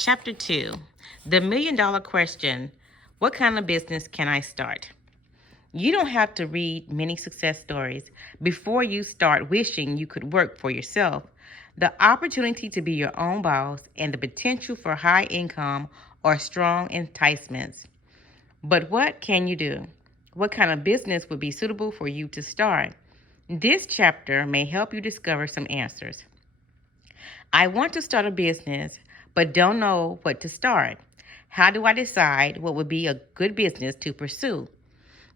Chapter 2, The Million Dollar Question, What Kind of Business Can I Start? You don't have to read many success stories before you start wishing you could work for yourself. The opportunity to be your own boss and the potential for high income are strong enticements. But what can you do? What kind of business would be suitable for you to start? This chapter may help you discover some answers. I want to start a business, but don't know what to start. How do I decide what would be a good business to pursue?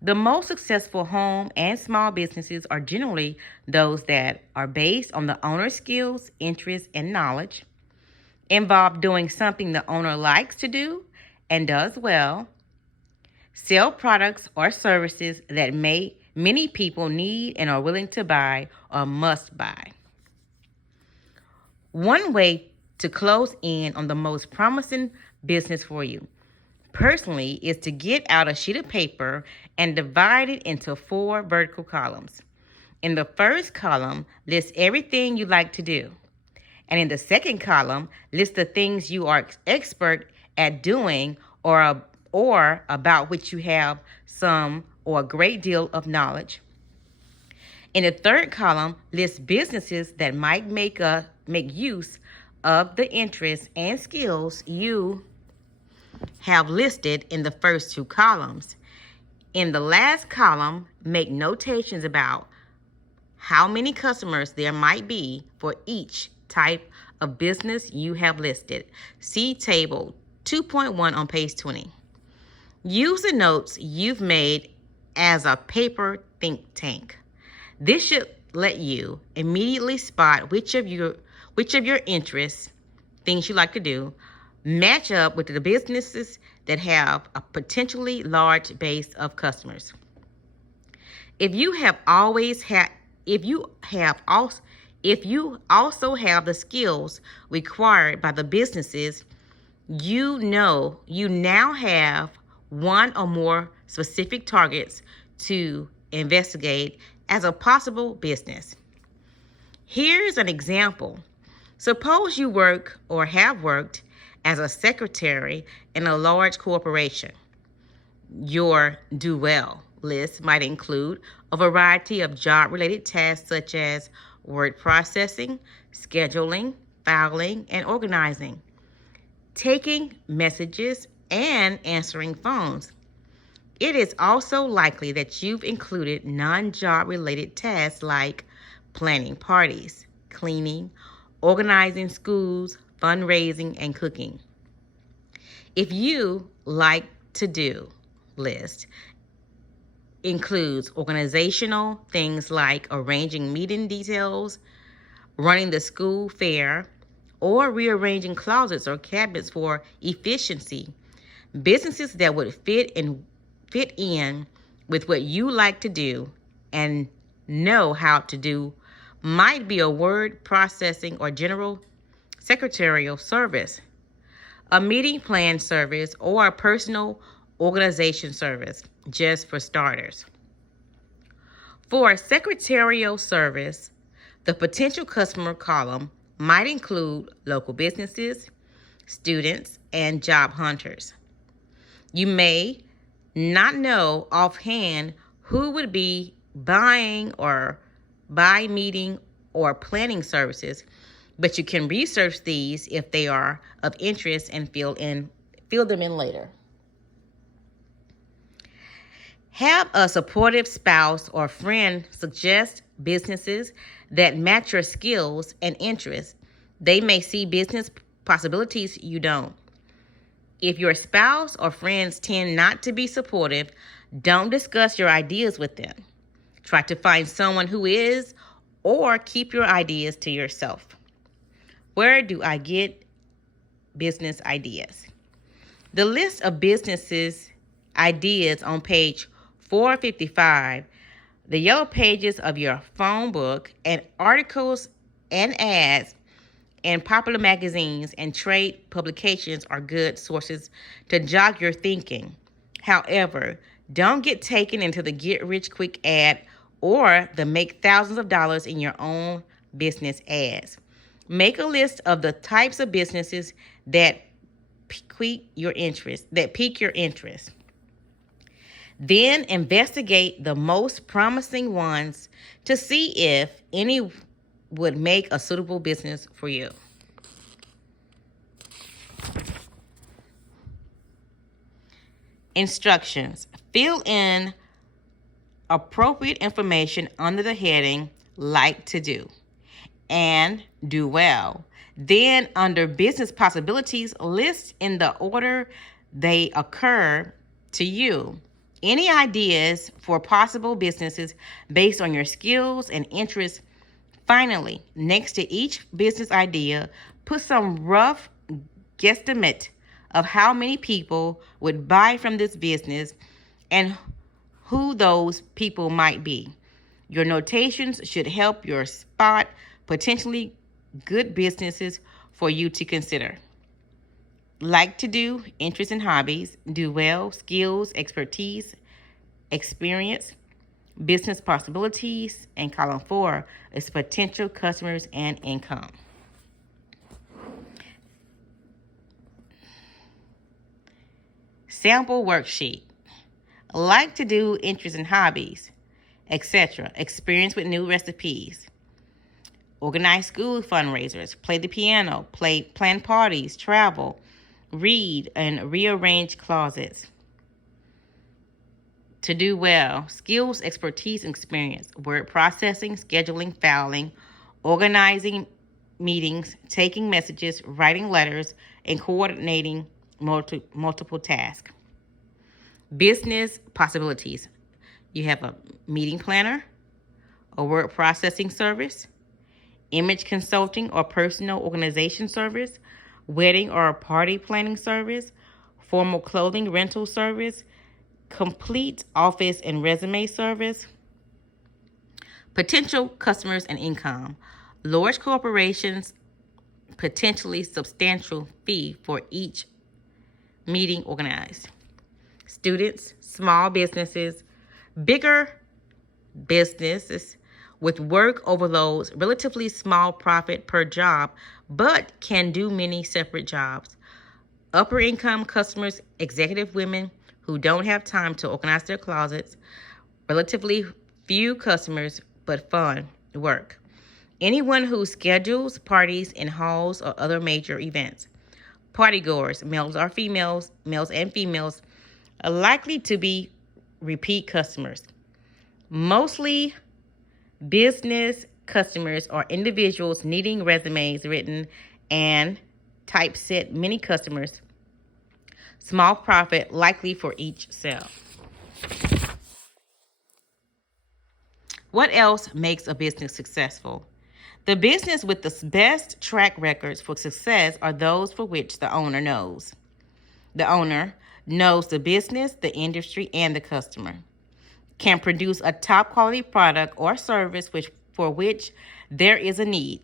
The most successful home and small businesses are generally those that are based on the owner's skills, interests, and knowledge, involve doing something the owner likes to do and does well, sell products or services that many people need and are willing to buy or must buy. One way to close in on the most promising business for you, personally, is to get out a sheet of paper and divide it into 4 vertical columns. In the first column, list everything you like to do. And in the second column, list the things you are expert at doing or about which you have some or a great deal of knowledge. In the third column, list businesses that might make use of the interests and skills you have listed in the first 2 columns. In the last column, make notations about how many customers there might be for each type of business you have listed. See Table 2.1 on page 20. Use the notes you've made as a paper think tank. This should let you immediately spot which of your interests, things you like to do, match up with the businesses that have a potentially large base of customers. If you also have the skills required by the businesses, you now have one or more specific targets to investigate as a possible business. Here's an example. Suppose you work or have worked as a secretary in a large corporation. Your do well list might include a variety of job-related tasks such as word processing, scheduling, filing, and organizing, taking messages, and answering phones. It is also likely that you've included non-job related tasks like planning parties, cleaning, organizing schools, fundraising, and cooking. If you like to do list includes organizational things like arranging meeting details, running the school fair, or rearranging closets or cabinets for efficiency, businesses that would fit in with what you like to do and know how to do might be a word processing or general secretarial service, a meeting plan service, or a personal organization service, just for starters. For a secretarial service, the potential customer column might include local businesses, students, and job hunters. You may not know offhand who would be buying or buy meeting or planning services, but you can research these if they are of interest and fill them in later. Have a supportive spouse or friend suggest businesses that match your skills and interests. They may see business possibilities you don't. If your spouse or friends tend not to be supportive, don't discuss your ideas with them. Try to find someone who is, or keep your ideas to yourself. Where do I get business ideas? The list of businesses ideas on page 455, the yellow pages of your phone book, and articles and ads and popular magazines and trade publications are good sources to jog your thinking. However, don't get taken into the get-rich-quick ad or the make thousands of dollars in your own business ads. Make a list of the types of businesses that pique your interest. Then investigate the most promising ones to see if any would make a suitable business for you. Instructions. Fill in appropriate information under the heading like to do and do well. Then under business possibilities, list in the order they occur to you any ideas for possible businesses based on your skills and interests. Finally, next to each business idea, put some rough guesstimate of how many people would buy from this business and who those people might be. Your notations should help your spot potentially good businesses for you to consider. Like to do, interests and hobbies, do well, skills, expertise, experience, business possibilities, and column 4 is potential customers and income. Sample worksheet. Like to do, interests and hobbies, etc. Experience with new recipes. Organize school fundraisers, play the piano, plan parties, travel, read, and rearrange closets. To do well, skills, expertise, and experience, word processing, scheduling, filing, organizing meetings, taking messages, writing letters, and coordinating multiple tasks. Business possibilities. You have a meeting planner, a word processing service, image consulting or personal organization service, wedding or party planning service, formal clothing rental service, complete office and resume service. Potential customers and income. Large corporations, potentially substantial fee for each meeting organized. Students, small businesses, bigger businesses with work overloads, relatively small profit per job, but can do many separate jobs. Upper income customers, executive women who don't have time to organize their closets, relatively few customers, but fun work. Anyone who schedules parties in halls or other major events. Partygoers, males and females, are likely to be repeat customers. Mostly business customers are individuals needing resumes written and typeset. Many customers. Small profit likely for each sale. What else makes a business successful? The business with the best track records for success are those for which the owner knows. The owner knows the business, the industry, and the customer. Can produce a top quality product or service for which there is a need.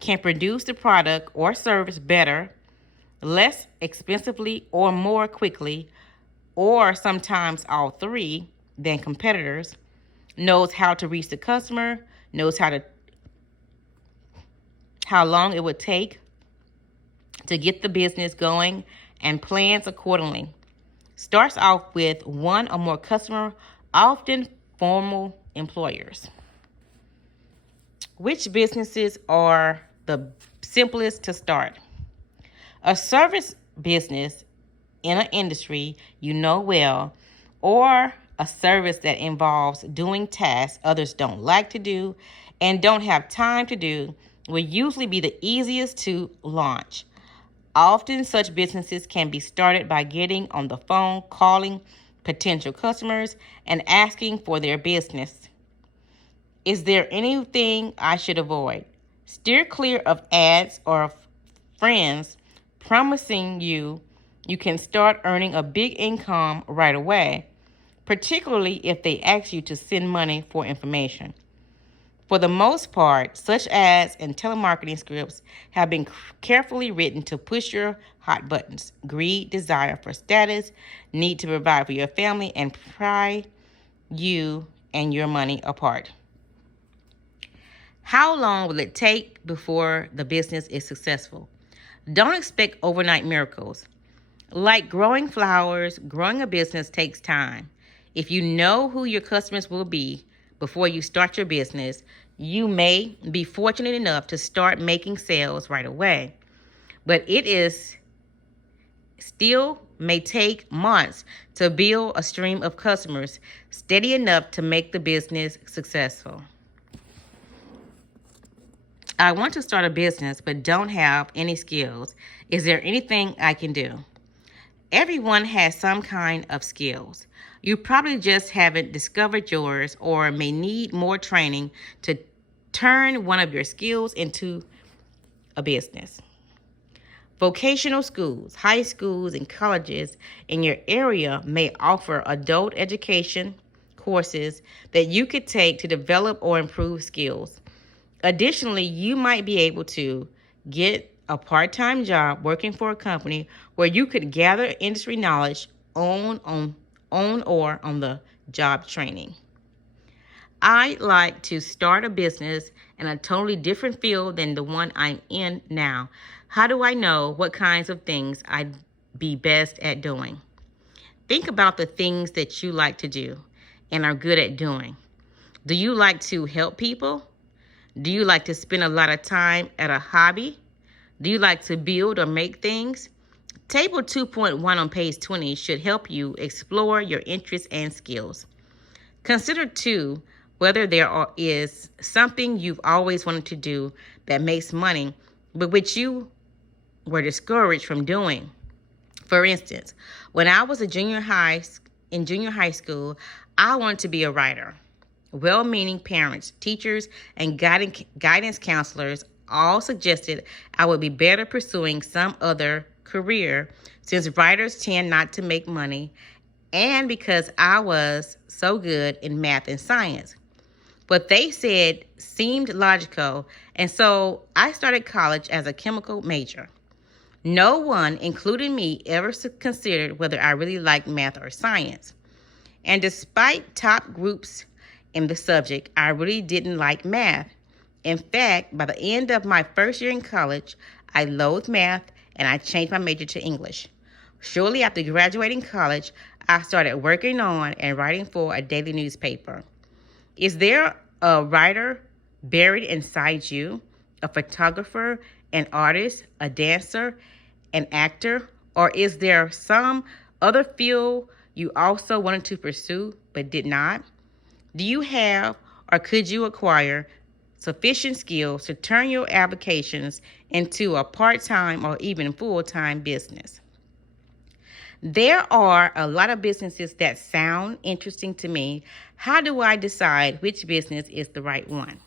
Can produce the product or service better, less expensively, or more quickly, or sometimes all three than competitors. Knows how to reach the customer, knows how long it would take to get the business going, and plans accordingly. Starts off with one or more customer, often formal employers. Which businesses are the simplest to start? A service business in an industry you know well, or a service that involves doing tasks others don't like to do and don't have time to do, will usually be the easiest to launch. Often such businesses can be started by getting on the phone, calling potential customers, and asking for their business. Is there anything I should avoid? Steer clear of ads or friends promising you can start earning a big income right away, particularly if they ask you to send money for information. For the most part, such ads and telemarketing scripts have been carefully written to push your hot buttons: greed, desire for status, need to provide for your family, and pry you and your money apart. How long will it take before the business is successful? Don't expect overnight miracles. Like growing flowers, growing a business takes time. If you know who your customers will be before you start your business, you may be fortunate enough to start making sales right away. But it is still may take months to build a stream of customers steady enough to make the business successful. I want to start a business but don't have any skills. Is there anything I can do? Everyone has some kind of skills. You probably just haven't discovered yours or may need more training to turn one of your skills into a business. Vocational schools, high schools, and colleges in your area may offer adult education courses that you could take to develop or improve skills. Additionally, you might be able to get a part-time job working for a company where you could gather industry knowledge on the job training. I'd like to start a business in a totally different field than the one I'm in now. How do I know what kinds of things I'd be best at doing? Think about the things that you like to do and are good at doing. Do you like to help people? Do you like to spend a lot of time at a hobby? Do you like to build or make things? Table 2.1 on page 20 should help you explore your interests and skills. Consider, too, whether is something you've always wanted to do that makes money, but which you were discouraged from doing. For instance, when I was in junior high school, I wanted to be a writer. Well-meaning parents, teachers, and guidance counselors all suggested I would be better pursuing some other career since writers tend not to make money and because I was so good in math and science. What they said seemed logical, and so I started college as a chemical major. No one, including me, ever considered whether I really liked math or science. And despite top groups in the subject, I really didn't like math. In fact, by the end of my first year in college, I loathed math and I changed my major to English. Shortly after graduating college, I started working on and writing for a daily newspaper. Is there a writer buried inside you, a photographer, an artist, a dancer, an actor, or is there some other field you also wanted to pursue but did not? Do you have or could you acquire sufficient skills to turn your applications into a part-time or even full-time business? There are a lot of businesses that sound interesting to me. How do I decide which business is the right one?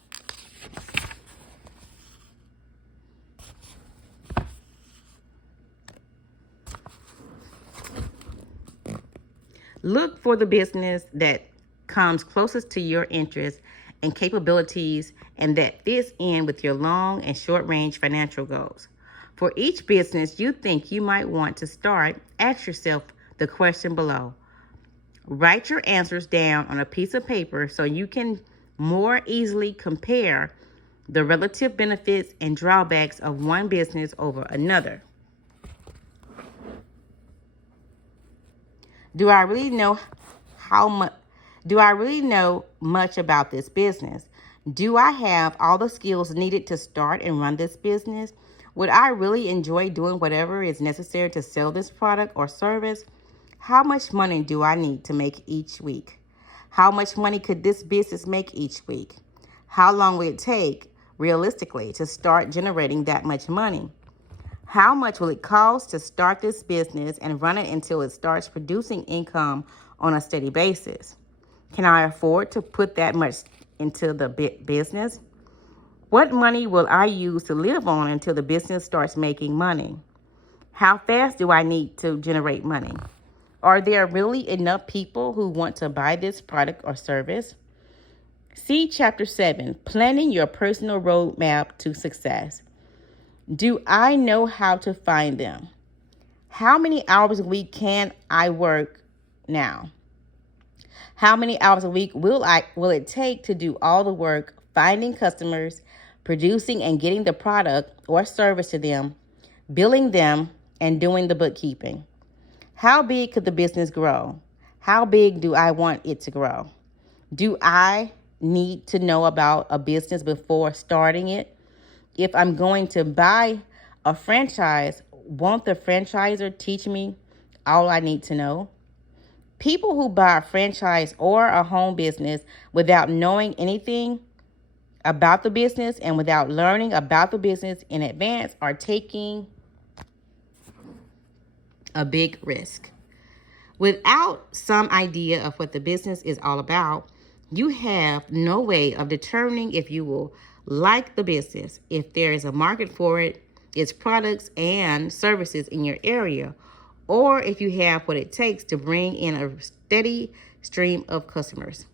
Look for the business that comes closest to your interests and capabilities and that fits in with your long and short-range financial goals. For each business you think you might want to start, ask yourself the question below. Write your answers down on a piece of paper so you can more easily compare the relative benefits and drawbacks of one business over another. Do I really know much about this business? Do I have all the skills needed to start and run this business? Would I really enjoy doing whatever is necessary to sell this product or service? How much money do I need to make each week? How much money could this business make each week? How long will it take, realistically, to start generating that much money? How much will it cost to start this business and run it until it starts producing income on a steady basis? Can I afford to put that much into the business? What money will I use to live on until the business starts making money? How fast do I need to generate money? Are there really enough people who want to buy this product or service? See Chapter 7, Planning Your Personal Roadmap to Success. Do I know how to find them? How many hours a week can I work now? How many hours a week will it take to do all the work, finding customers, producing and getting the product or service to them, billing them, and doing the bookkeeping? How big could the business grow? How big do I want it to grow? Do I need to know about a business before starting it? If I'm going to buy a franchise, won't the franchisor teach me all I need to know? People who buy a franchise or a home business without knowing anything about the business and without learning about the business in advance are taking a big risk. Without some idea of what the business is all about, you have no way of determining if you will like the business, if there is a market for it, its products and services in your area, or if you have what it takes to bring in a steady stream of customers.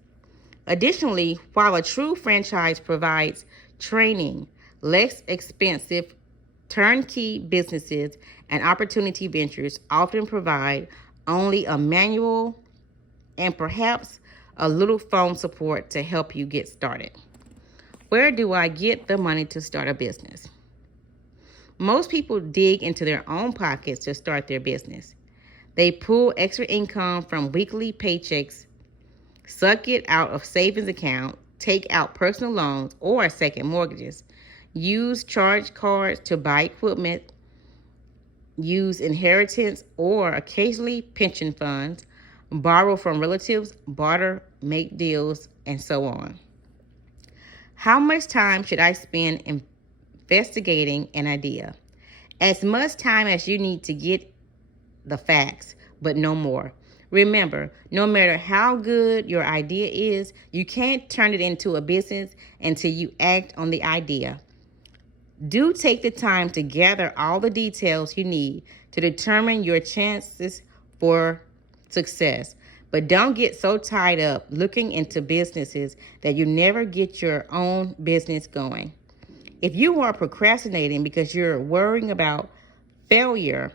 Additionally, while a true franchise provides training, less expensive turnkey businesses and opportunity ventures often provide only a manual and perhaps a little phone support to help you get started. Where do I get the money to start a business? Most people dig into their own pockets to start their business. They pull extra income from weekly paychecks, suck it out of savings account, take out personal loans or second mortgages, use charge cards to buy equipment, use inheritance or occasionally pension funds, borrow from relatives, barter, make deals, and so on. How much time should I spend investigating an idea? As much time as you need to get the facts, but no more. Remember, no matter how good your idea is, you can't turn it into a business until you act on the idea. Do take the time to gather all the details you need to determine your chances for success. But don't get so tied up looking into businesses that you never get your own business going. If you are procrastinating because you're worrying about failure,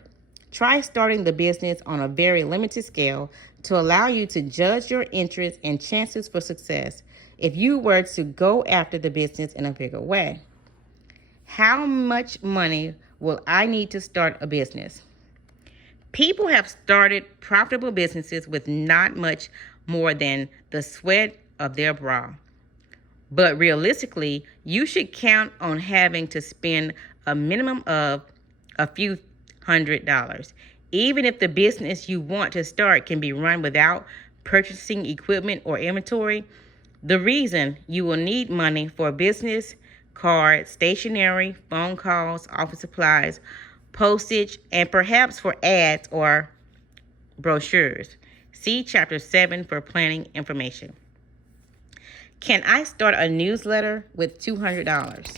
try starting the business on a very limited scale to allow you to judge your interests and chances for success if you were to go after the business in a bigger way. How much money will I need to start a business? People have started profitable businesses with not much more than the sweat of their brow. But realistically, you should count on having to spend a minimum of a few $100s. Even if the business you want to start can be run without purchasing equipment or inventory, the reason you will need money for business cards, stationery, phone calls, office supplies, postage, and perhaps for ads or brochures. See Chapter 7 for planning information. Can I start a newsletter with $200?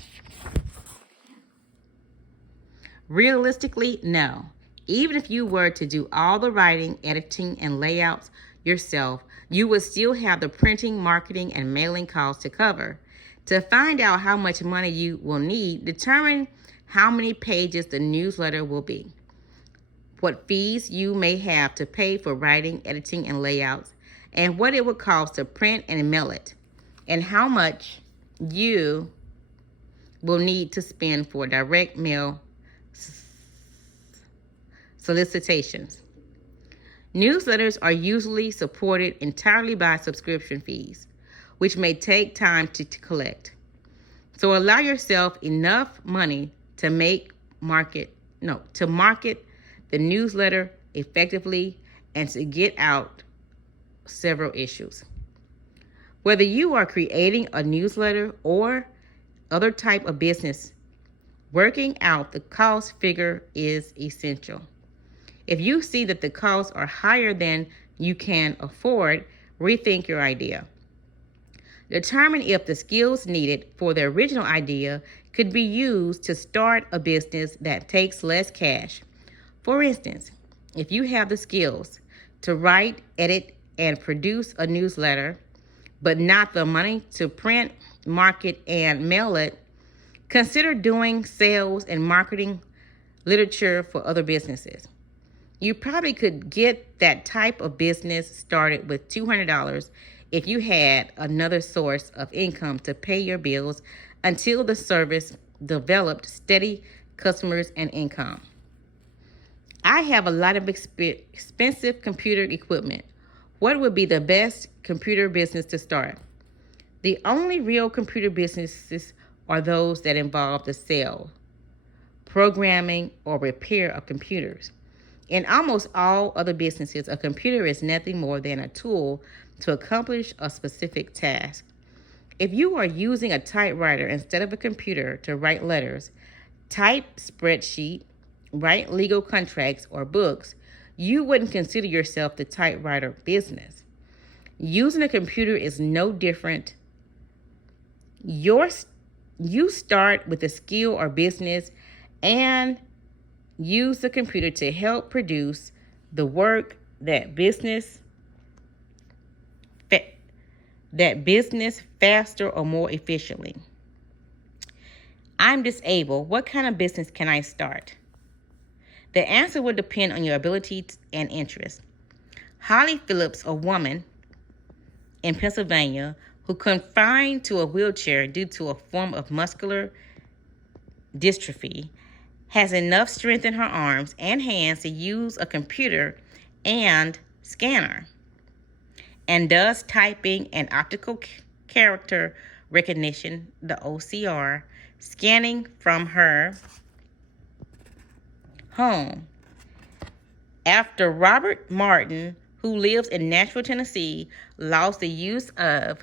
Realistically, no. Even if you were to do all the writing, editing, and layouts yourself, you would still have the printing, marketing, and mailing costs to cover. To find out how much money you will need, determine how many pages the newsletter will be, what fees you may have to pay for writing, editing, and layouts, and what it would cost to print and mail it, and how much you will need to spend for direct mail solicitations. Newsletters are usually supported entirely by subscription fees, which may take time to collect. So allow yourself enough money to market the newsletter effectively and to get out several issues. Whether you are creating a newsletter or other type of business, working out the cost figure is essential. If you see that the costs are higher than you can afford, rethink your idea. Determine if the skills needed for the original idea could be used to start a business that takes less cash. For instance, if you have the skills to write, edit, and produce a newsletter, but not the money to print, market, and mail it, consider doing sales and marketing literature for other businesses. You probably could get that type of business started with $200 if you had another source of income to pay your bills until the service developed steady customers and income. I have a lot of expensive computer equipment. What would be the best computer business to start? The only real computer businesses are those that involve the sale, programming, or repair of computers. In almost all other businesses, a computer is nothing more than a tool to accomplish a specific task. If you are using a typewriter instead of a computer to write letters, type spreadsheet, write legal contracts or books, you wouldn't consider yourself the typewriter business. Using a computer is no different. You start with a skill or business and use the computer to help produce the work that business faster or more efficiently. I'm disabled. What kind of business can I start? The answer will depend on your ability and interest. Holly Phillips, a woman in Pennsylvania who confined to a wheelchair due to a form of muscular dystrophy, has enough strength in her arms and hands to use a computer and scanner, and does typing and optical character recognition, the OCR, scanning from her home. After Robert Martin, who lives in Nashville, Tennessee, lost the use of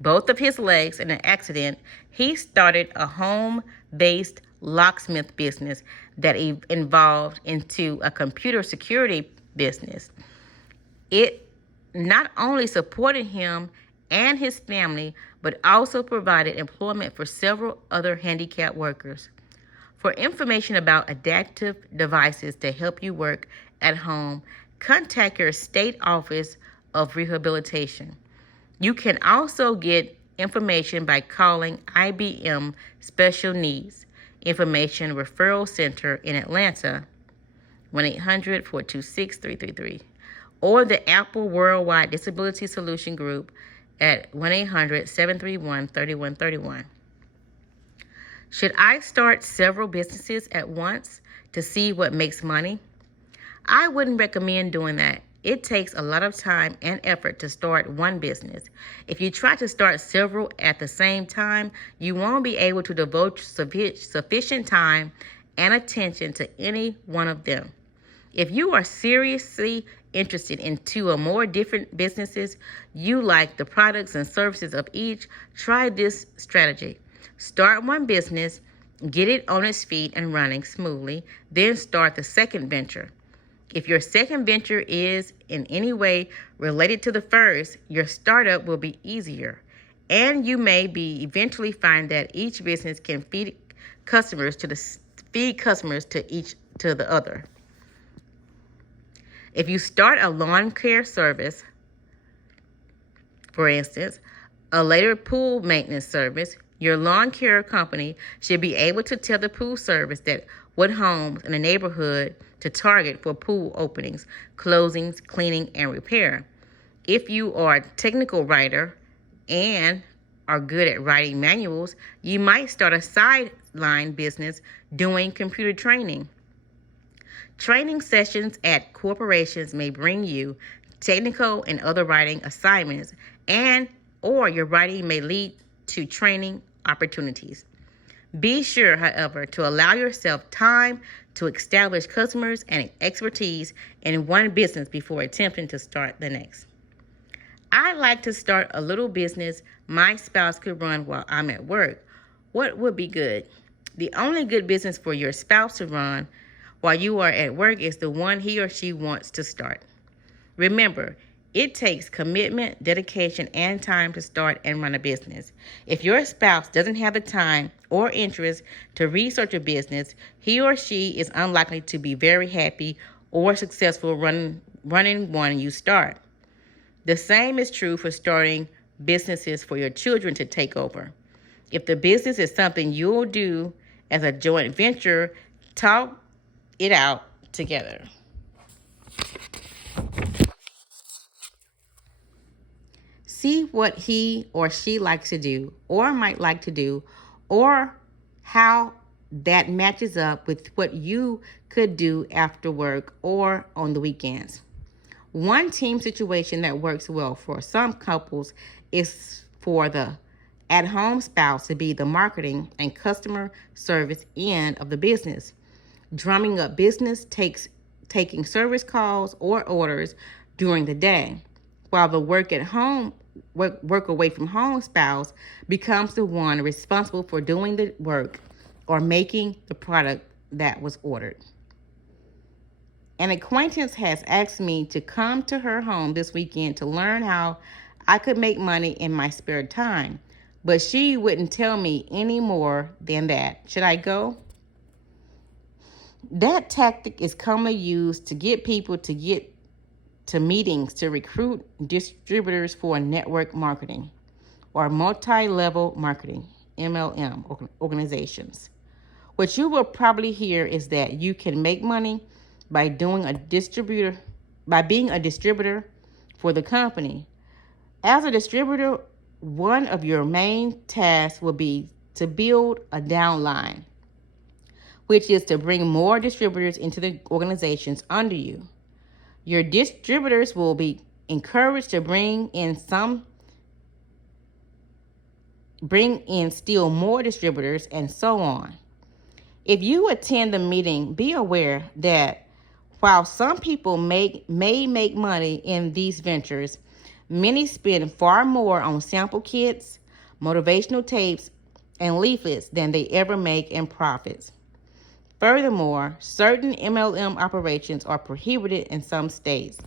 both of his legs in an accident, he started a home-based locksmith business that evolved into a computer security business. It not only supported him and his family, but also provided employment for several other handicapped workers. For information about adaptive devices to help you work at home, contact your state office of rehabilitation. You can also get information by calling IBM Special Needs Information Referral Center in Atlanta, 1-800-426-3333, or the Apple Worldwide Disability Solution Group at 1-800-731-3131. Should I start several businesses at once to see what makes money? I wouldn't recommend doing that. It takes a lot of time and effort to start one business. If you try to start several at the same time, you won't be able to devote sufficient time and attention to any one of them. If you are seriously interested in two or more different businesses, you like the products and services of each, try this strategy. Start one business, get it on its feet and running smoothly, then start the second venture. If your second venture is in any way related to the first, your startup will be easier, and you may eventually find that each business can feed customers to the other. If you start a lawn care service, for instance, a later pool maintenance service, your lawn care company should be able to tell the pool service that what homes in the neighborhood to target for pool openings, closings, cleaning, and repair. If you are a technical writer and are good at writing manuals, you might start a sideline business doing computer training. Training sessions at corporations may bring you technical and other writing assignments, or your writing may lead to training opportunities. Be sure, however, to allow yourself time to establish customers and expertise in one business before attempting to start the next. I'd like to start a little business my spouse could run while I'm at work. What would be good? The only good business for your spouse to run while you are at work is the one he or she wants to start. Remember, it takes commitment, dedication, and time to start and run a business. If your spouse doesn't have the time or interest to research a business, he or she is unlikely to be very happy or successful running one you start. The same is true for starting businesses for your children to take over. If the business is something you'll do as a joint venture, talk it out together. See what he or she likes to do or might like to do, or how that matches up with what you could do after work or on the weekends. One team situation that works well for some couples is for the at home spouse to be the marketing and customer service end of the business, drumming up business, taking service calls or orders during the day, while the work away from home spouse becomes the one responsible for doing the work or making the product that was ordered. An acquaintance has asked me to come to her home this weekend to learn how I could make money in my spare time, but she wouldn't tell me any more than that. Should I go? That tactic is commonly used to get people to get to meetings to recruit distributors for network marketing or multi-level marketing, MLM organizations. What you will probably hear is that you can make money by being a distributor for the company. As a distributor, one of your main tasks will be to build a downline, which is to bring more distributors into the organizations under you. Your distributors will be encouraged to bring in still more distributors, and so on. If you attend the meeting, be aware that while some people may make money in these ventures, many spend far more on sample kits, motivational tapes, and leaflets than they ever make in profits. Furthermore, certain MLM operations are prohibited in some states.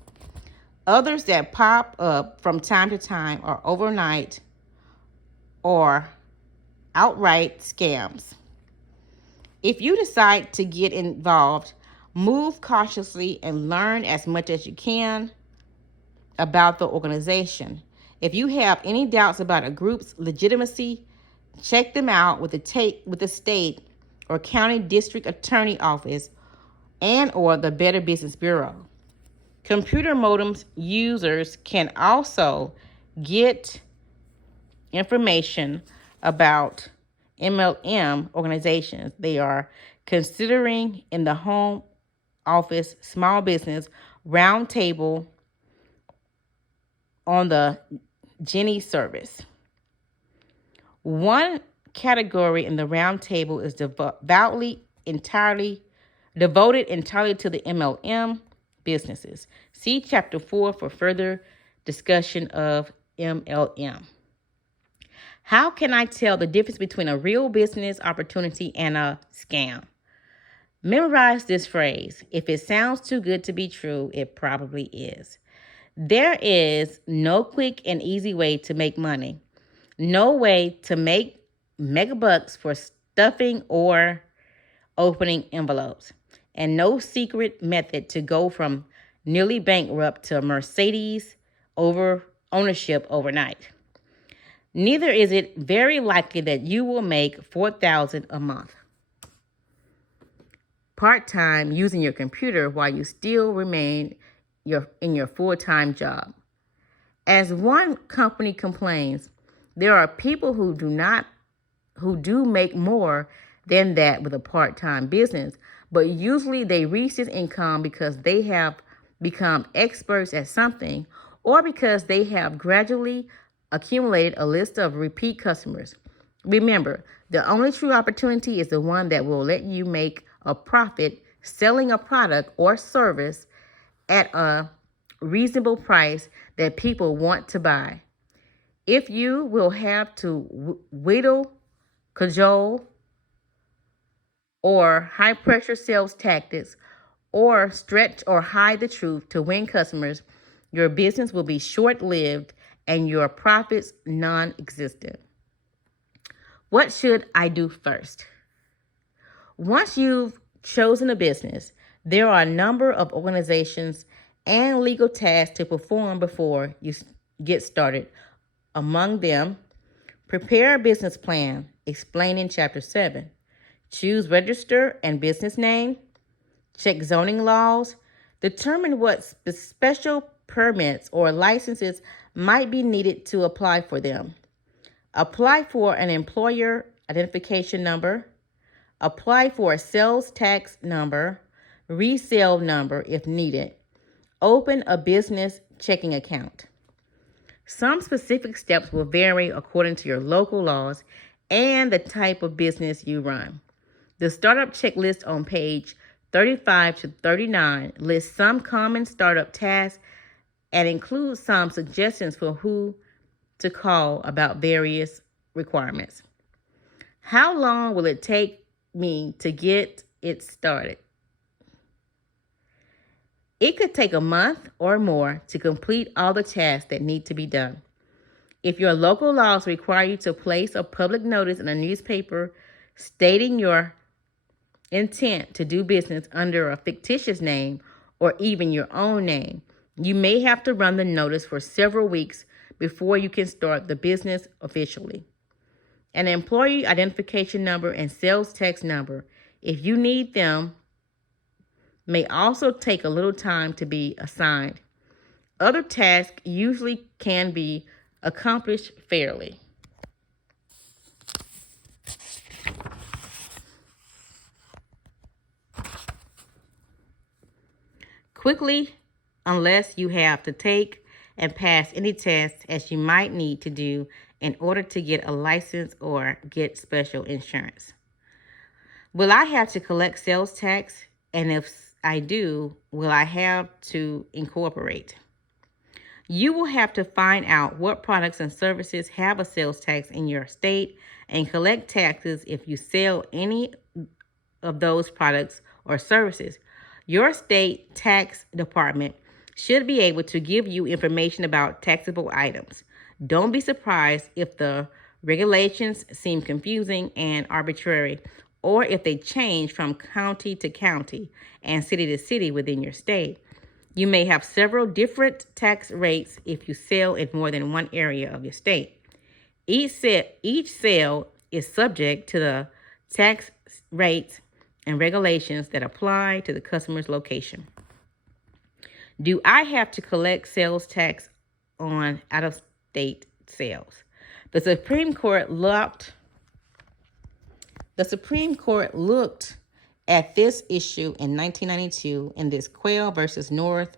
Others that pop up from time to time are overnight or outright scams. If you decide to get involved, move cautiously and learn as much as you can about the organization. If you have any doubts about a group's legitimacy, check them out with the state or county district attorney office and or the Better Business Bureau. Computer modems users can also get information about MLM organizations they are considering in the home office small business roundtable on the Jenny service. One category in the roundtable is devoted entirely to the MLM businesses. See Chapter 4 for further discussion of MLM. How can I tell the difference between a real business opportunity and a scam? Memorize this phrase. If it sounds too good to be true, it probably is. There is no quick and easy way to make money. No way to make mega bucks for stuffing or opening envelopes. And no secret method to go from nearly bankrupt to Mercedes ownership overnight. Neither is it very likely that you will make $4,000 a month part-time using your computer while you still remain in your full-time job. As one company complains, there are people who do make more than that with a part-time business, but usually they reach this income because they have become experts at something or because they have gradually accumulated a list of repeat customers. Remember, the only true opportunity is the one that will let you make a profit selling a product or service at a reasonable price that people want to buy. If you will have to wheedle, cajole, or high-pressure sales tactics, or stretch or hide the truth to win customers, your business will be short-lived and your profits non-existent. What should I do first? Once you've chosen a business, there are a number of organizations and legal tasks to perform before you get started. Among them, prepare a business plan, explained in Chapter 7. Choose register and business name. Check zoning laws. Determine what special permits or licenses might be needed to apply for them. Apply for an employer identification number. Apply for a sales tax number, resale number if needed. Open a business checking account. Some specific steps will vary according to your local laws and the type of business you run. The startup checklist on page 35 to 39 lists some common startup tasks and includes some suggestions for who to call about various requirements. How long will it take me to get it started? It could take a month or more to complete all the tasks that need to be done. If your local laws require you to place a public notice in a newspaper stating your intent to do business under a fictitious name or even your own name, you may have to run the notice for several weeks before you can start the business officially. An employee identification number and sales tax number, if you need them, may also take a little time to be assigned. Other tasks usually can be accomplished fairly. Quickly, unless you have to take and pass any tests as you might need to do in order to get a license or get special insurance. Will I have to collect sales tax? And if I do, will I have to incorporate? You will have to find out what products and services have a sales tax in your state and collect taxes if you sell any of those products or services. Your state tax department should be able to give you information about taxable items. Don't be surprised if the regulations seem confusing and arbitrary, or if they change from county to county and city to city within your state. You may have several different tax rates if you sell in more than one area of your state. Each sale is subject to the tax rates and regulations that apply to the customer's location. Do I have to collect sales tax on out-of-state sales? The Supreme Court looked at this issue in 1992 in this Quayle versus North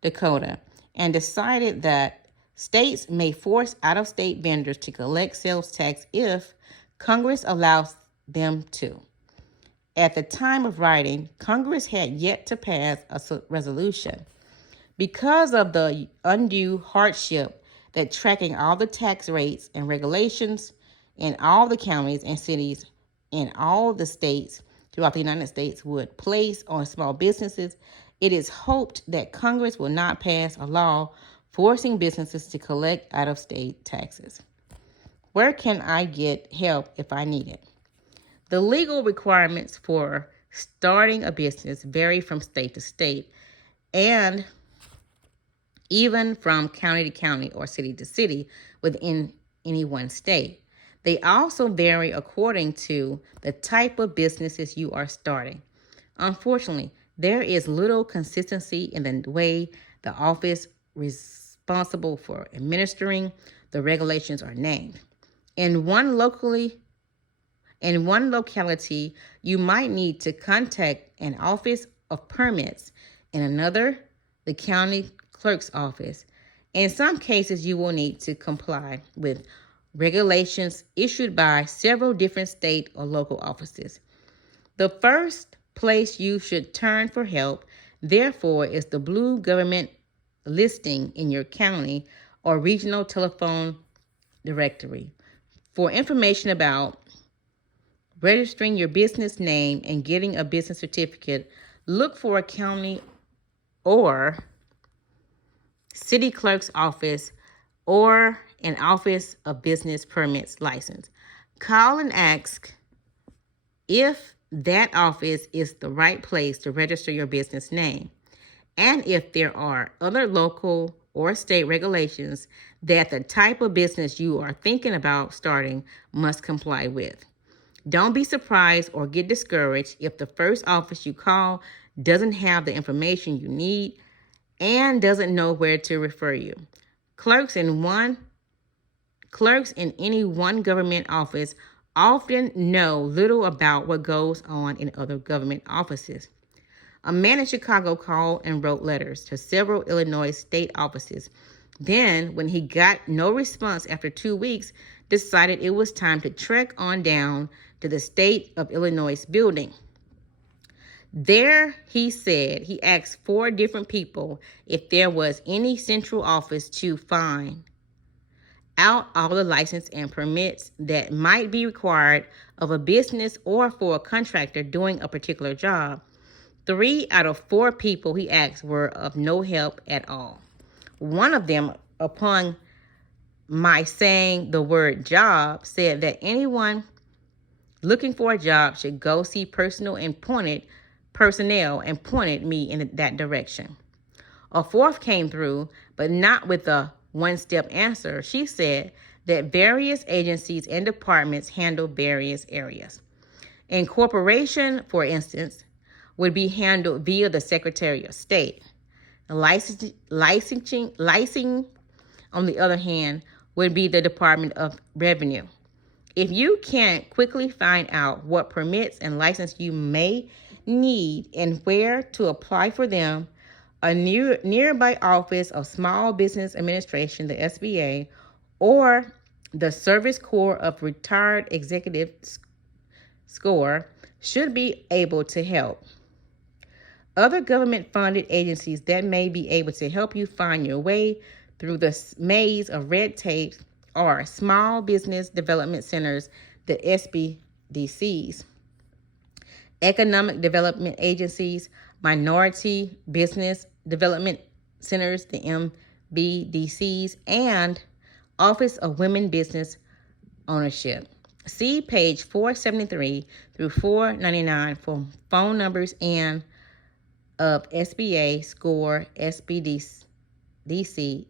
Dakota and decided that states may force out-of-state vendors to collect sales tax if Congress allows them to. At the time of writing, Congress had yet to pass a resolution. Because of the undue hardship that tracking all the tax rates and regulations in all the counties and cities in all the states throughout the United States would place on small businesses, it is hoped that Congress will not pass a law forcing businesses to collect out-of-state taxes. Where can I get help if I need it? The legal requirements for starting a business vary from state to state and even from county to county or city to city within any one state. They also vary according to the type of businesses you are starting. Unfortunately, there is little consistency in the way the office responsible for administering the regulations are named. In one locality, you might need to contact an office of permits. In another, the county clerk's office. In some cases, you will need to comply with regulations issued by several different state or local offices. The first place you should turn for help, therefore, is the Blue Government listing in your county or regional telephone directory. For information about registering your business name and getting a business certificate, look for a county or city clerk's office or an office of business permits license. Call and ask if that office is the right place to register your business name, and if there are other local or state regulations that the type of business you are thinking about starting must comply with. Don't be surprised or get discouraged if the first office you call doesn't have the information you need and doesn't know where to refer you. Clerks in any one government office often know little about what goes on in other government offices. A man in Chicago called and wrote letters to several Illinois state offices. Then, when he got no response after 2 weeks, decided it was time to trek on down to the State of Illinois building. There, he said, he asked 4 different people if there was any central office to find out all the license and permits that might be required of a business or for a contractor doing a particular job. 3 out of 4 people he asked were of no help at all. One of them, upon my saying the word job, said that anyone looking for a job should go see personnel and pointed me in that direction. A 4th came through, but not with a one-step answer. She said that various agencies and departments handle various areas. Incorporation, for instance, would be handled via the Secretary of State. Licensing, on the other hand, would be the Department of Revenue. If you can't quickly find out what permits and license you may need and where to apply for them, a nearby office of Small Business Administration, the SBA, or the Service Corps of Retired Executives SCORE should be able to help. Other government-funded agencies that may be able to help you find your way through the maze of red tape are Small Business Development Centers, the SBDCs, Economic Development Agencies, Minority Business Development Centers, the MBDCs, and Office of Women Business Ownership. See page 473 through 499 for phone numbers and of SBA, SCORE, SBDC,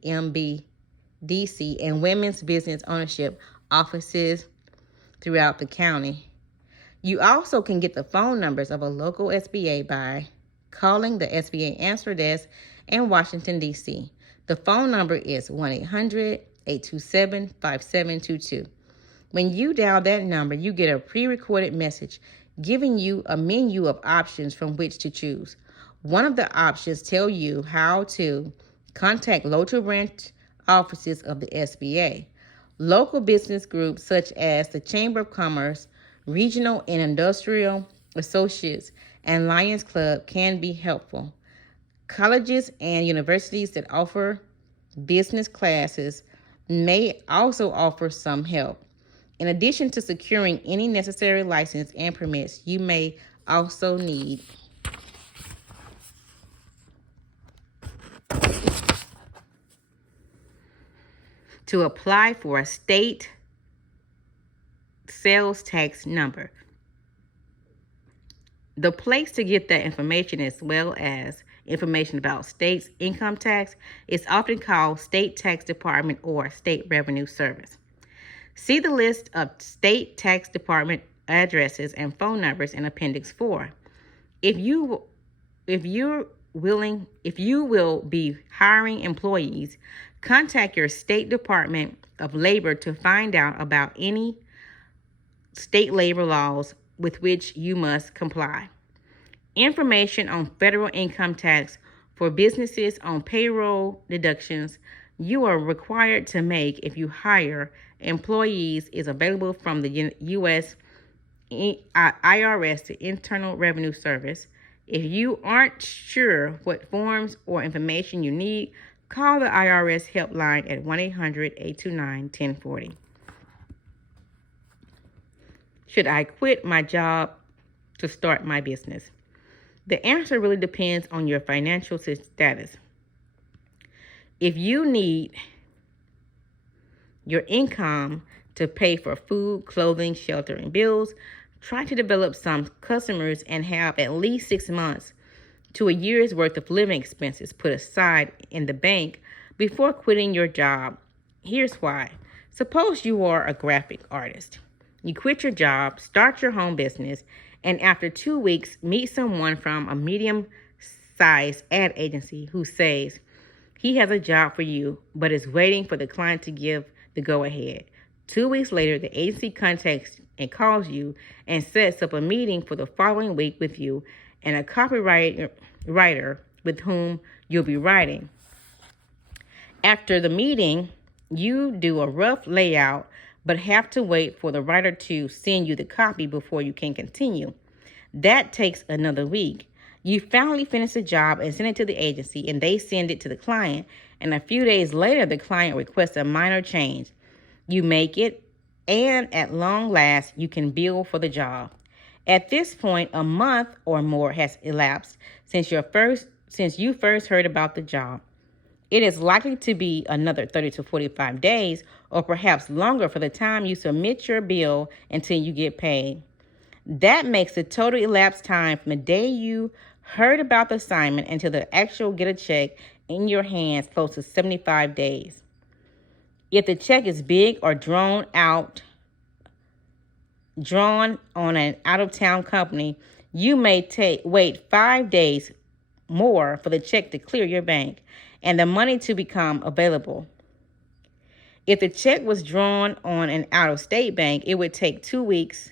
MBDC, and Women's Business Ownership offices throughout the county. You also can get the phone numbers of a local SBA by calling the SBA answer desk in Washington, D.C. The phone number is 1-800-827-5722. When you dial that number, you get a pre-recorded message giving you a menu of options from which to choose. One of the options tell you how to contact local branch offices of the SBA. Local business groups such as the Chamber of Commerce, Regional and Industrial Associates, and Lions Club can be helpful. Colleges and universities that offer business classes may also offer some help. In addition to securing any necessary license and permits, you may also need to apply for a state sales tax number. The place to get that information, as well as information about state's income tax, is often called State Tax Department or State Revenue Service. See the list of state tax department addresses and phone numbers in Appendix 4. If you will be hiring employees, contact your State Department of Labor to find out about any state labor laws with which you must comply. Information on federal income tax for businesses on payroll deductions you are required to make if you hire employees is available from the U.S. IRS, the Internal Revenue Service. If you aren't sure what forms or information you need, call the IRS helpline at 1-800-829-1040. Should I quit my job to start my business? The answer really depends on your financial status. If you need your income to pay for food, clothing, shelter, and bills, try to develop some customers and have at least 6 months to a year's worth of living expenses put aside in the bank before quitting your job. Here's why. Suppose you are a graphic artist. You quit your job, start your home business, and after 2 weeks, meet someone from a medium-sized ad agency who says he has a job for you, but is waiting for the client to give the go-ahead. 2 weeks later, the agency contacts and calls you and sets up a meeting for the following week with you and a copywriter with whom you'll be writing. After the meeting, you do a rough layout, but have to wait for the writer to send you the copy before you can continue. That takes another week. You finally finish the job and send it to the agency, and they send it to the client, and a few days later, the client requests a minor change. You make it, and at long last, you can bill for the job. At this point, a month or more has elapsed since you first heard about the job. It is likely to be another 30 to 45 days, or perhaps longer for the time you submit your bill until you get paid. That makes the total elapsed time from the day you heard about the assignment until the actual get a check in your hands close to 75 days. If the check is big or drawn on an out-of-town company, you may wait 5 days more for the check to clear your bank and the money to become available. If the check was drawn on an out-of-state bank, it would take 2 weeks.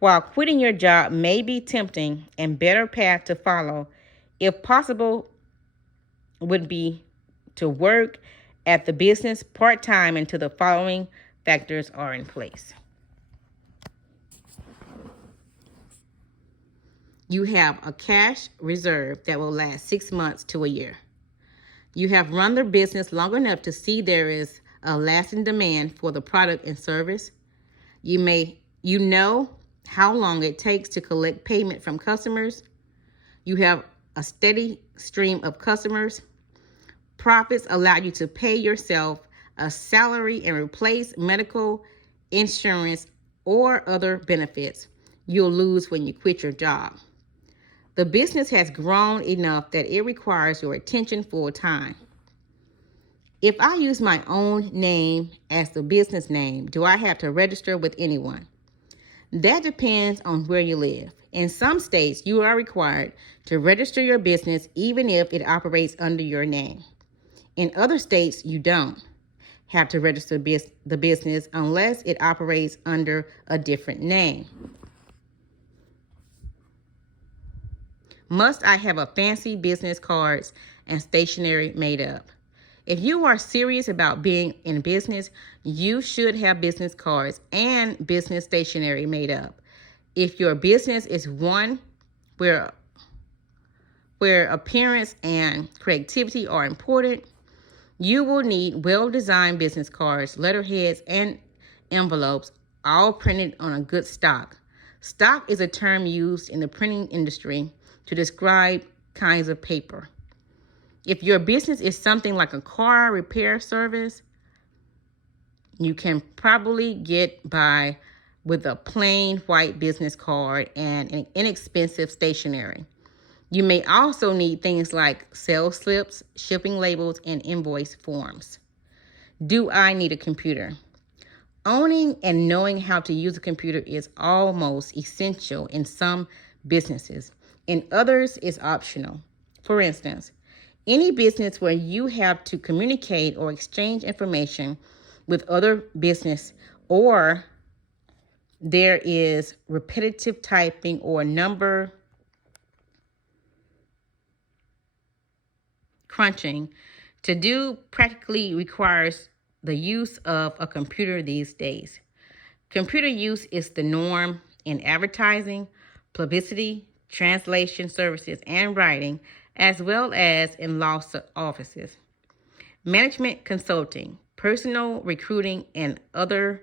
While quitting your job may be tempting, and better path to follow, if possible, would be to work at the business part-time until the following factors are in place. You have a cash reserve that will last 6 months to a year. You have run the business long enough to see there is a lasting demand for the product and service. You know how long it takes to collect payment from customers. You have a steady stream of customers. Profits allow you to pay yourself a salary and replace medical insurance or other benefits you'll lose when you quit your job. The business has grown enough that it requires your attention full time. If I use my own name as the business name, do I have to register with anyone? That depends on where you live. In some states, you are required to register your business even if it operates under your name. In other states, you don't have to register the business unless it operates under a different name. Must I have a fancy business cards and stationery made up? If you are serious about being in business, you should have business cards and business stationery made up. If your business is one where appearance and creativity are important, you will need well-designed business cards, letterheads, and envelopes, all printed on a good stock. Stock is a term used in the printing industry to describe kinds of paper. If your business is something like a car repair service, you can probably get by with a plain white business card and an inexpensive stationery. You may also need things like sales slips, shipping labels, and invoice forms. Do I need a computer? Owning and knowing how to use a computer is almost essential in some businesses. In others, it's optional. For instance, any business where you have to communicate or exchange information with other business, or there is repetitive typing or number crunching to do practically requires the use of a computer these days. Computer use is the norm in advertising, publicity, translation services, and writing, as well as in law offices, management consulting, personal recruiting, and other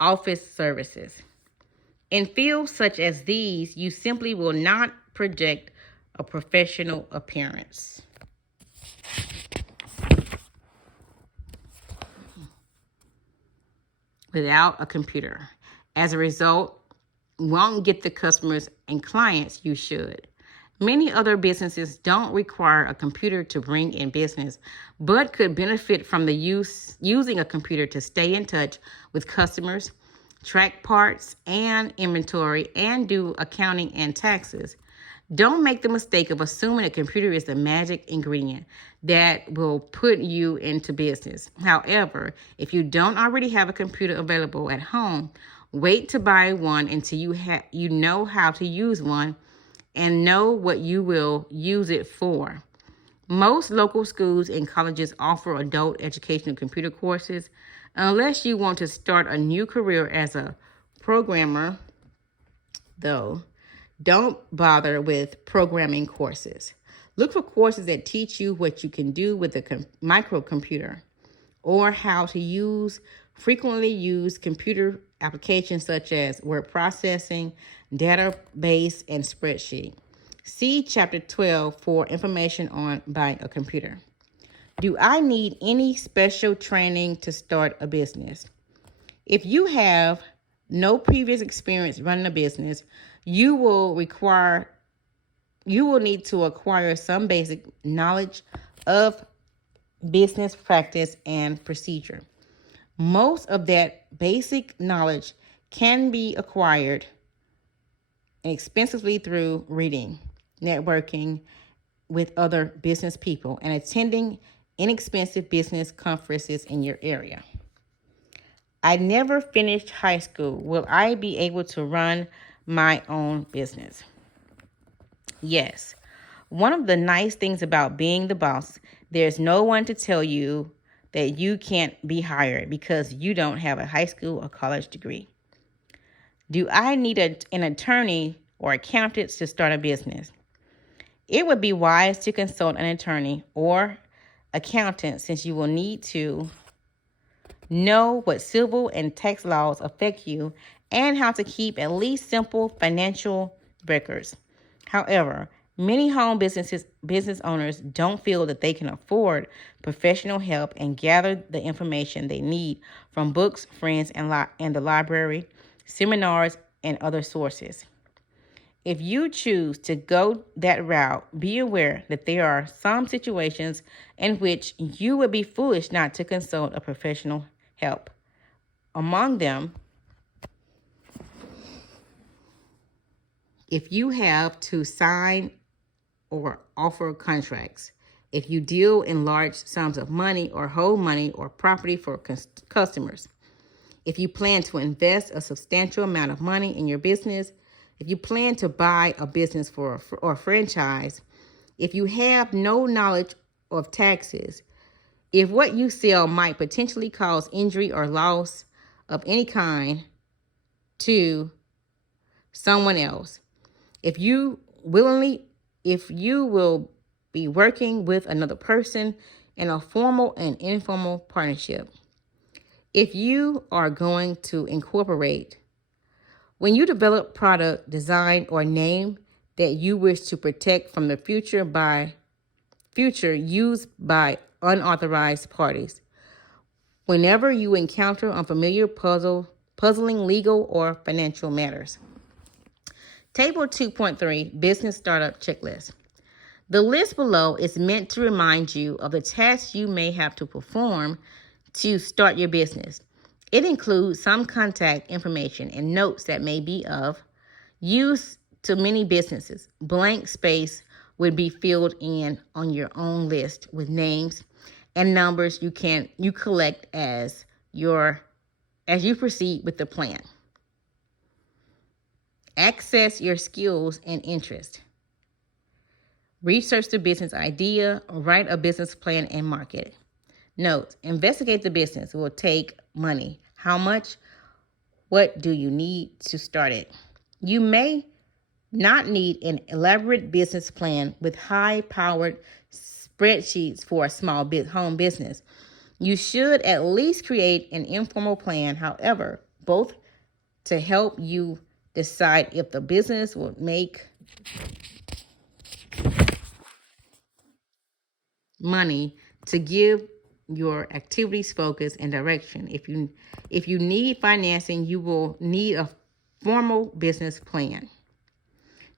office services. In fields such as these, you simply will not project a professional appearance without a computer. As a result, won't get the customers and clients you should. Many other businesses don't require a computer to bring in business, but could benefit from the using a computer to stay in touch with customers, track parts and inventory, and do accounting and taxes. Don't make the mistake of assuming a computer is the magic ingredient that will put you into business. However, if you don't already have a computer available at home, wait to buy one until you know how to use one and know what you will use it for. Most local schools and colleges offer adult educational computer courses. Unless you want to start a new career as a programmer, though, don't bother with programming courses. Look for courses that teach you what you can do with a microcomputer or how to use frequently used computer applications such as word processing, database, and spreadsheet. See Chapter 12 for information on buying a computer. Do I need any special training to start a business? If you have no previous experience running a business, you will need to acquire some basic knowledge of business practice and procedure. Most of that basic knowledge can be acquired inexpensively through reading, networking with other business people, and attending inexpensive business conferences in your area. I never finished high school. Will I be able to run my own business? Yes. One of the nice things about being the boss, there's no one to tell you that you can't be hired because you don't have a high school or college degree. Do I need an attorney or accountant to start a business? It would be wise to consult an attorney or accountant since you will need to know what civil and tax laws affect you and how to keep at least simple financial records. However, many home business owners don't feel that they can afford professional help and gather the information they need from books, friends, and the library, seminars, and other sources. If you choose to go that route, be aware that there are some situations in which you would be foolish not to consult a professional help. Among them, if you have to sign or offer contracts, if you deal in large sums of money or hold money or property for customers, if you plan to invest a substantial amount of money in your business, if you plan to buy a business or a franchise, if you have no knowledge of taxes, if what you sell might potentially cause injury or loss of any kind to someone else, if you will be working with another person in a formal and informal partnership, if you are going to incorporate, when you develop product, design, or name that you wish to protect from the future used by unauthorized parties, whenever you encounter unfamiliar puzzling legal or financial matters. Table 2.3, Business Startup Checklist. The list below is meant to remind you of the tasks you may have to perform to start your business. It includes some contact information and notes that may be of use to many businesses. Blank space would be filled in on your own list with names and numbers you collect as you proceed with the plan. Access your skills and interests. Research the business idea, write a business plan, and market it. Note, investigate the business. It will take money. How much? What do you need to start it? You may not need an elaborate business plan with high-powered spreadsheets for a small home business. You should at least create an informal plan, however, both to help you decide if the business will make money, to give your activities focus and direction. If you need financing, you will need a formal business plan.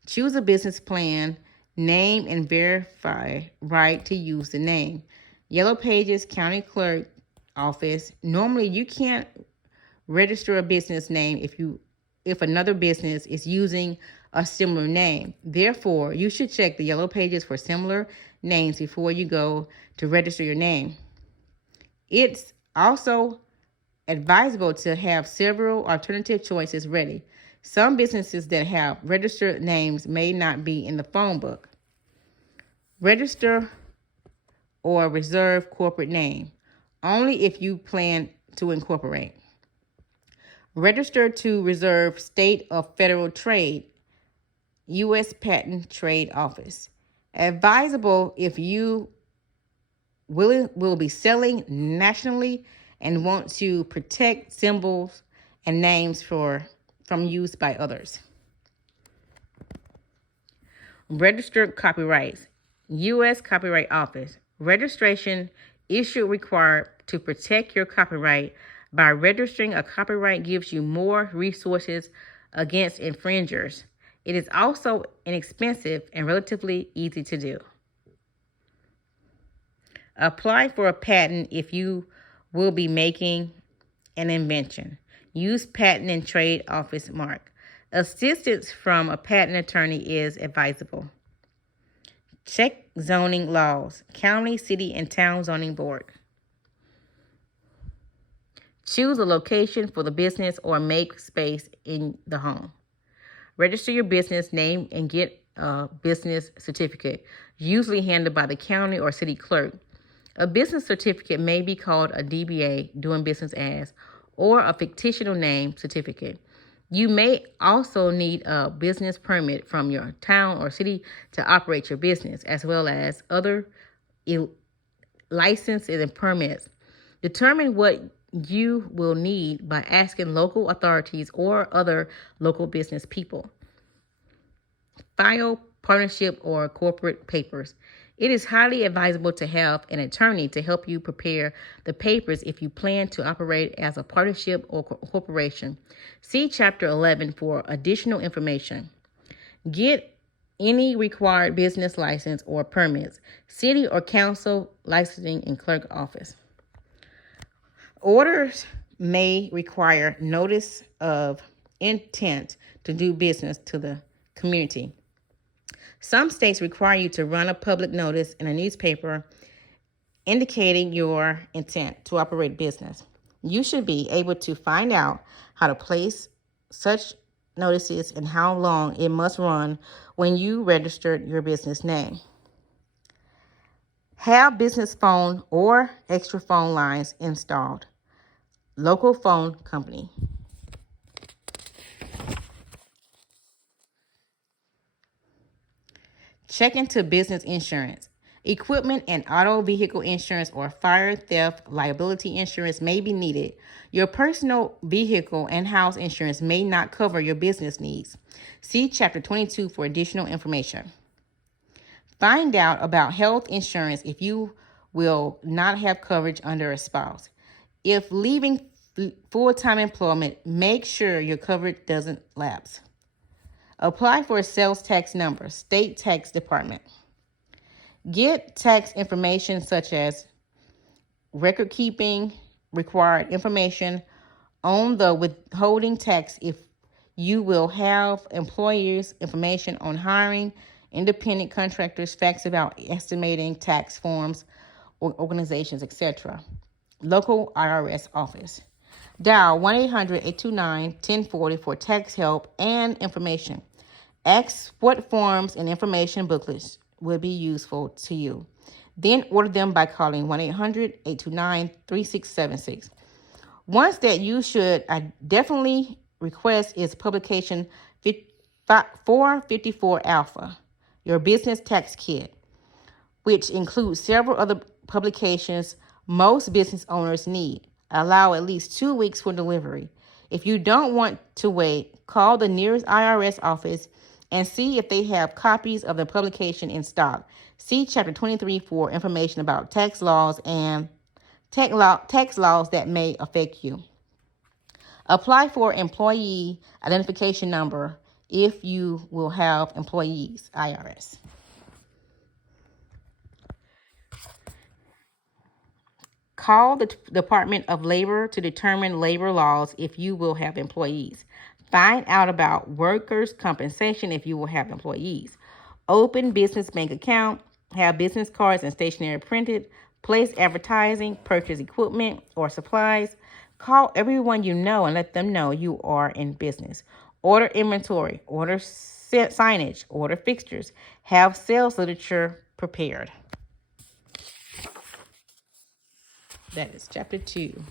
Choose a business plan, name and verify right to use the name. Yellow Pages County Clerk Office. Normally you can't register a business name if another business is using a similar name. Therefore, you should check the yellow pages for similar names before you go to register your name. It's also advisable to have several alternative choices ready. Some businesses that have registered names may not be in the phone book. Register or reserve corporate name only if you plan to incorporate. Register to reserve state or federal trade, U.S. Patent Trade Office. Advisable if you will be selling nationally and want to protect symbols and names from use by others. Registered copyrights, U.S. Copyright Office. Registration issue required to protect your copyright. By registering a copyright gives you more resources against infringers. It is also inexpensive and relatively easy to do. Apply for a patent if you will be making an invention. Use Patent and Trade Office mark. Assistance from a patent attorney is advisable. Check zoning laws, county, city, and town zoning board. Choose a location for the business or make space in the home. Register your business name and get a business certificate, usually handled by the county or city clerk. A business certificate may be called a DBA, doing business as, or a fictional name certificate. You may also need a business permit from your town or city to operate your business, as well as other licenses and permits. Determine what you will need by asking local authorities or other local business people. File partnership or corporate papers. It is highly advisable to have an attorney to help you prepare the papers if you plan to operate as a partnership or corporation. See Chapter 11 for additional information. Get any required business license or permits, city or council licensing and clerk office. Orders may require notice of intent to do business to the community. Some states require you to run a public notice in a newspaper indicating your intent to operate business. You should be able to find out how to place such notices and how long it must run when you registered your business name. Have business phone or extra phone lines installed. Local phone company. Check into business insurance. Equipment and auto vehicle insurance or fire theft liability insurance may be needed. Your personal vehicle and house insurance may not cover your business needs. See Chapter 22 for additional information. Find out about health insurance if you will not have coverage under a spouse. If leaving full-time employment, make sure your coverage doesn't lapse. Apply for a sales tax number, state tax department. Get tax information such as record keeping, required information on the withholding tax if you will have employers' information on hiring, independent contractors, facts about estimating tax forms, organizations, etc. Local IRS office. Dial 1-800-829-1040 for tax help and information. Ask what forms and information booklets will be useful to you. Then order them by calling 1-800-829-3676. Once that you should definitely request is publication 454 Alpha, your business tax kit, which includes several other publications most business owners need. Allow at least 2 weeks for delivery. If you don't want to wait, call the nearest IRS office and see if they have copies of the publication in stock. See Chapter 23 for information about tax laws and tax laws that may affect you. Apply for employee identification number if you will have employees, IRS. Call the Department of Labor to determine labor laws if you will have employees. Find out about workers' compensation if you will have employees. Open business bank account. Have business cards and stationery printed. Place advertising. Purchase equipment or supplies. Call everyone you know and let them know you are in business. Order inventory. Order signage. Order fixtures. Have sales literature prepared. That is chapter 2.